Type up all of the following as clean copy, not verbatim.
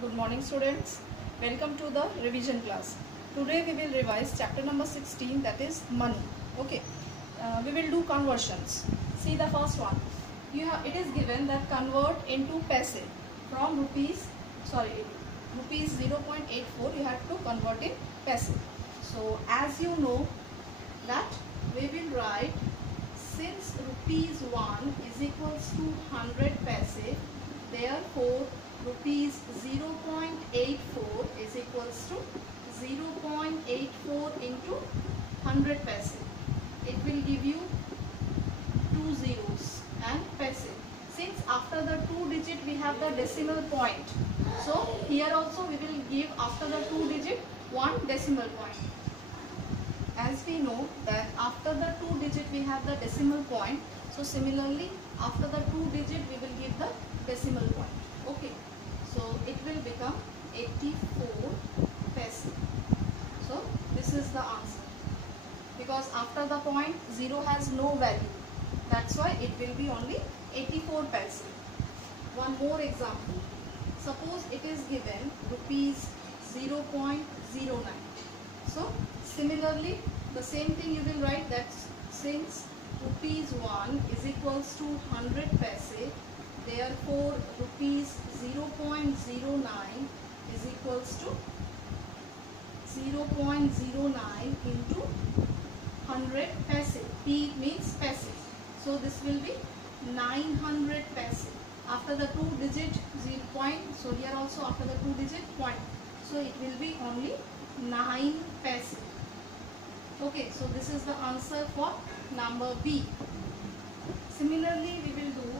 Good morning students. Welcome to the revision class. Today we will revise chapter number 16, that is money. Okay. We will do conversions. See the first one. It is given that convert into paise from rupees 0.84 you have to convert in paise. So as you know that we will write, since rupees 1 is equals to 100 paise, therefore rupees 0.84 is equals to 0.84 into 100 paise. It will give you 2 zeros and paise. Since after the 2 digit we have the decimal point, so here also we will give after the 2 digit 1 decimal point. As we know that after the 2 digit we have the decimal point, so similarly after the 2 digit we will give the decimal point. Okay, so it will become 84 paise. So this is the answer, because after the point 0 has no value, that's why it will be only 84 paise. One more example. Suppose it is given rupees 0.09. So similarly the same thing you will write, that since rupees 1 is equals to 100 paise, therefore rupees 0.09 is equals to 0.09 into 100 paise. P means paise. So this will be 900 paise. After the 2 digit 0 point, so here also after the 2 digit point, so it will be only 9 paise. Okay, so this is the answer for number B. Similarly we will do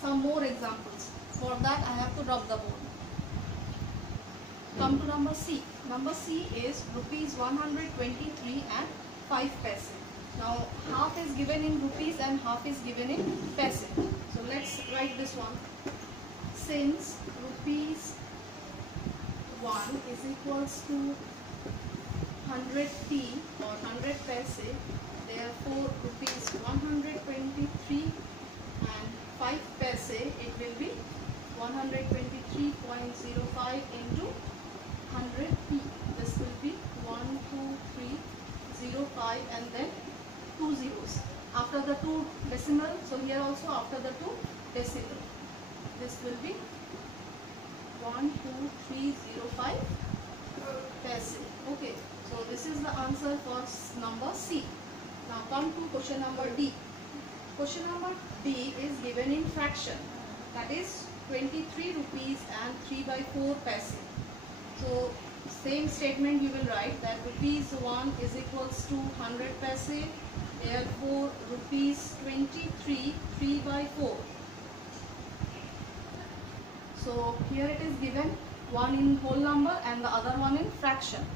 some more examples. For that I have to drop the board. Come to number C. Number C is rupees 123 and 5 paise. Now half is given in rupees and half is given in paise. So let's write this one. Since rupees 1 is equals to 100p or 100 paise, therefore rupees 123 and 5 paise, it will be 123.05 into 100p. This will be 12305 and then 2 zeros. After the 2 decimal, so here also after the 2 decimal, this will be 12305 paise. Okay, so this is the answer for number C. Now come to question number D. Question number D is given in fraction, that is 23 rupees and 3/4 paise. So same statement you will write, that rupees 1 is equals to 100 paise, therefore rupees 23 3/4. So here it is given, one in whole number and the other one in fraction.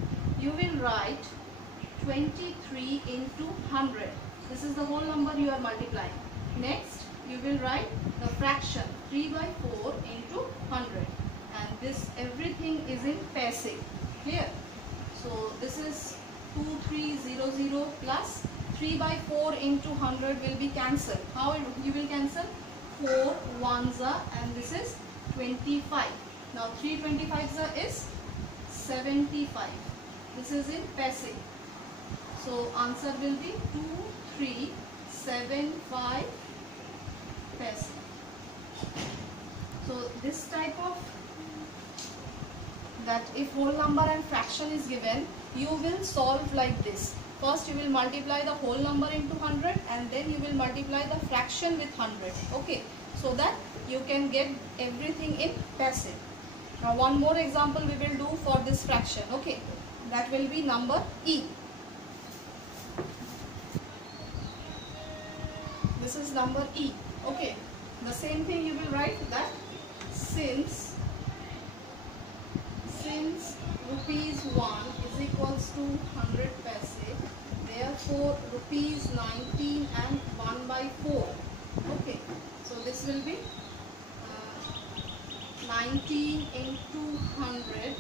You will write 23 into 100. This is the whole number you are multiplying. Next you will write the fraction 3/4 into 100, and this everything is in paise. Clear? So this is 2300 plus 3/4 into 100 will be cancelled. How you will cancel? 4 ones are, and this is 25. Now 3 25s is 75. This is in paise. So answer will be 2375 paise. So this type of, that if whole number and fraction is given, you will solve like this. First you will multiply the whole number into 100 and then you will multiply the fraction with 100. Okay, so that you can get everything in paise. Now one more example we will do for this fraction. Okay, that will be number E. This is number E. Okay, the same thing you will write, that since rupees 1 is equals to 100 paise, therefore rupees 19 and 1/4. Okay, so this will be 19 into 100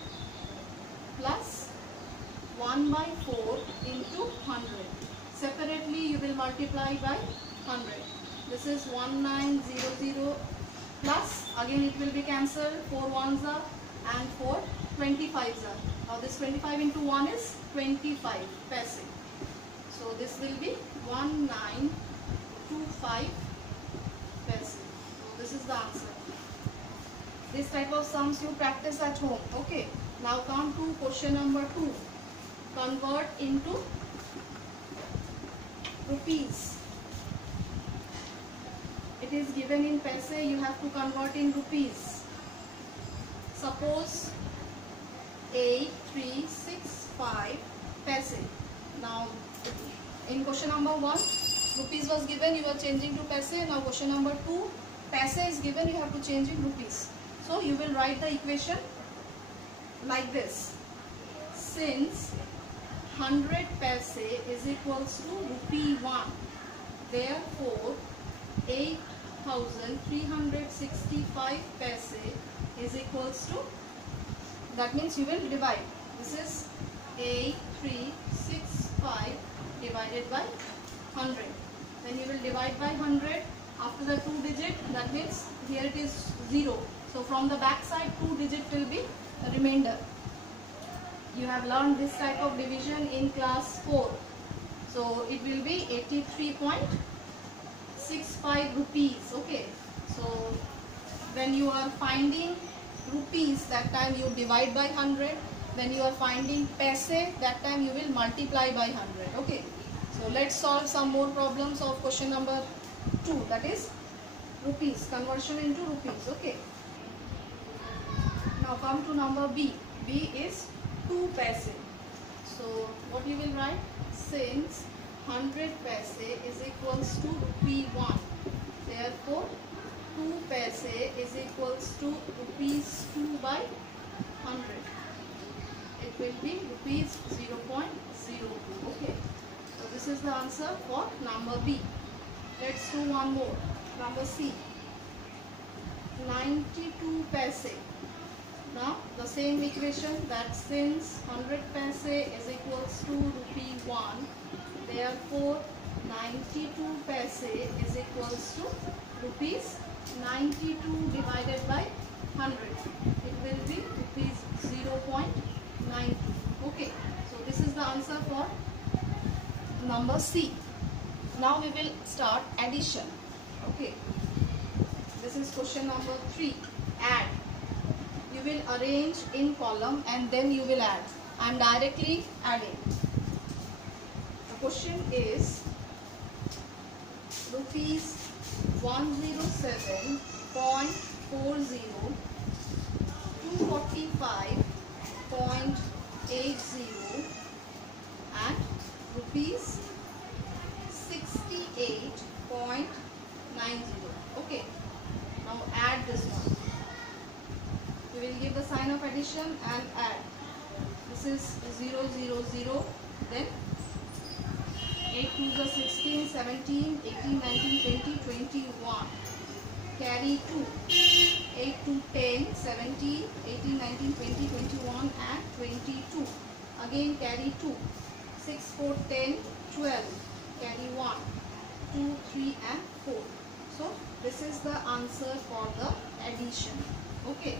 plus 1/4 into 100. Separately you will multiply by 100. This is 1900 plus, again it will be cancelled, 4 ones are, and 4 25s are. Now this 25 into 1 is 25 paise. So this will be 1925 paise. So this is the answer. This type of sums you practice at home. Okay. Now come to question number 2. Convert into rupees. It is given in paise, you have to convert in rupees. Suppose 8365 paise. Now in question number 1, rupees was given, you are changing to paise. Now question number 2, paise is given, you have to change in rupees. So you will write the equation like this. Since 100 paise is equals to rupee 1, therefore 8365 paise is equals to, that means you will divide. This is 8365 divided by 100. Then you will divide by 100 after the 2 digit, that means here it is 0. So from the back side 2 digit will be a remainder. You have learned this type of division in class 4. So it will be 83.65 rupees. Okay. So when you are finding rupees, that time you divide by 100. When you are finding paise, that time you will multiply by 100. Okay. So let's solve some more problems of question number 2, that is rupees, conversion into rupees. Okay. Now come to number B. B is 2 paise. So what you will write? Since 100 paise is equals to rupee 1, therefore 2 paise is equals to rupees 2 by 100. It will be rupees 0.02. Okay. So this is the answer for number B. Let's do one more. Number C. 92 paise. Now the same equation, that since 100 paise is equals to rupee 1, therefore 92 paise is equals to rupees 92 divided by 100. It will be rupees 0.92. Okay. So this is the answer for number C. Now we will start addition. Okay. This is question number 3. Add. You will arrange in column and then you will add. I am directly adding. The question is rupees 107.40, 245.80 and rupees 68.90. Okay. Now add this one. We will give the sign of addition and add. This is 0, 0, 0. Then 8 to the 16, 17, 18, 19, 20, 21. Carry 2. 8 to 10, 17, 18, 19, 20, 21 and 22. Again carry 2. 6, 4, 10, 12. Carry 1, 2, 3 and 4. So this is the answer for the addition. Okay.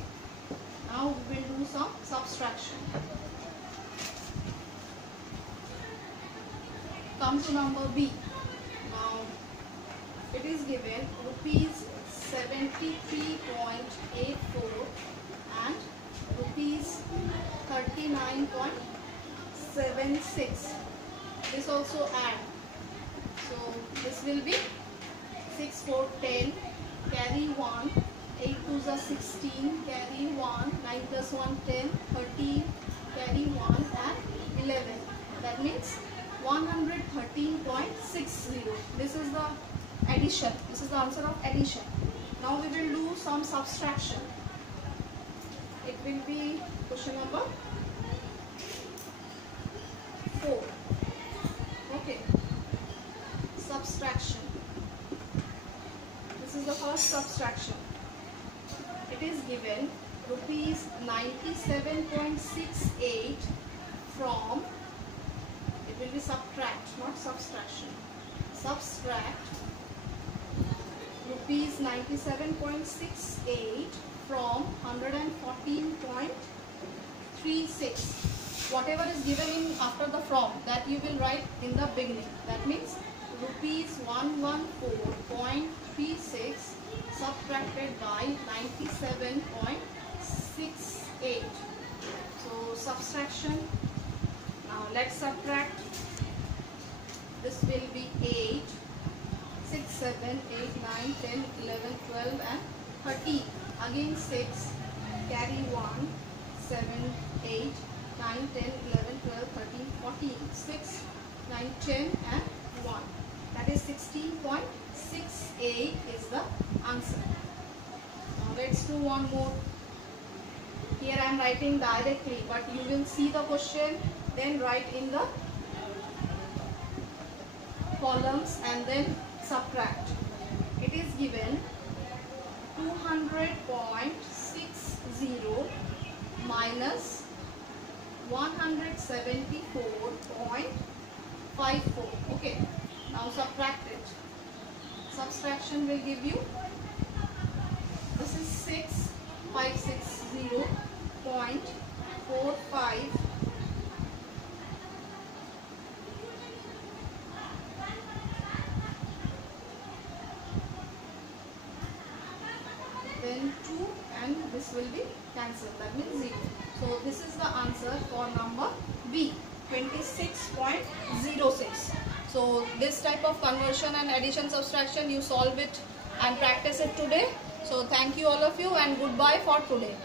Now we will do some subtraction. Come to number B. Now it is given rupees 73.84 and rupees 39.76. This also add. So this will be 6, 4, 10, carry 1, 8 to the 16, carry 1, 9 plus 1, 10, 13, carry 1 and 11. That means 113.60. This is the addition. This is the answer of addition. Now we will do some subtraction. It will be question number 4. Okay. Subtraction. This is the first subtraction. It is given rupees 97.68 from, it will be subtract, not subtraction. Subtract rupees 97.68 from 114.80. 0.36. Whatever is given in after the from, that you will write in the beginning. That means rupees 114.36 subtracted by 97.68. So subtraction. Now let's subtract. This will be 8, 6, 7, 8, 9, 10, 11, 12 and 13. Again 6, carry 1, 7, 8, 9, 10, 11, 12, 13, 14, 6, 9, 10 and 1. That is 16.68 is the answer. Now let's do one more. Here I am writing directly, but you will see the question, then write in the columns and then subtract. It is given 200.60 minus 174.54. Okay, now subtract it. Subtraction will give you, this is 6560.45. Then 2 and this will be cancelled, that means 0. So this is the answer for number B, 26.06. So this type of conversion and addition subtraction, you solve it and practice it today. So thank you all of you and goodbye for today.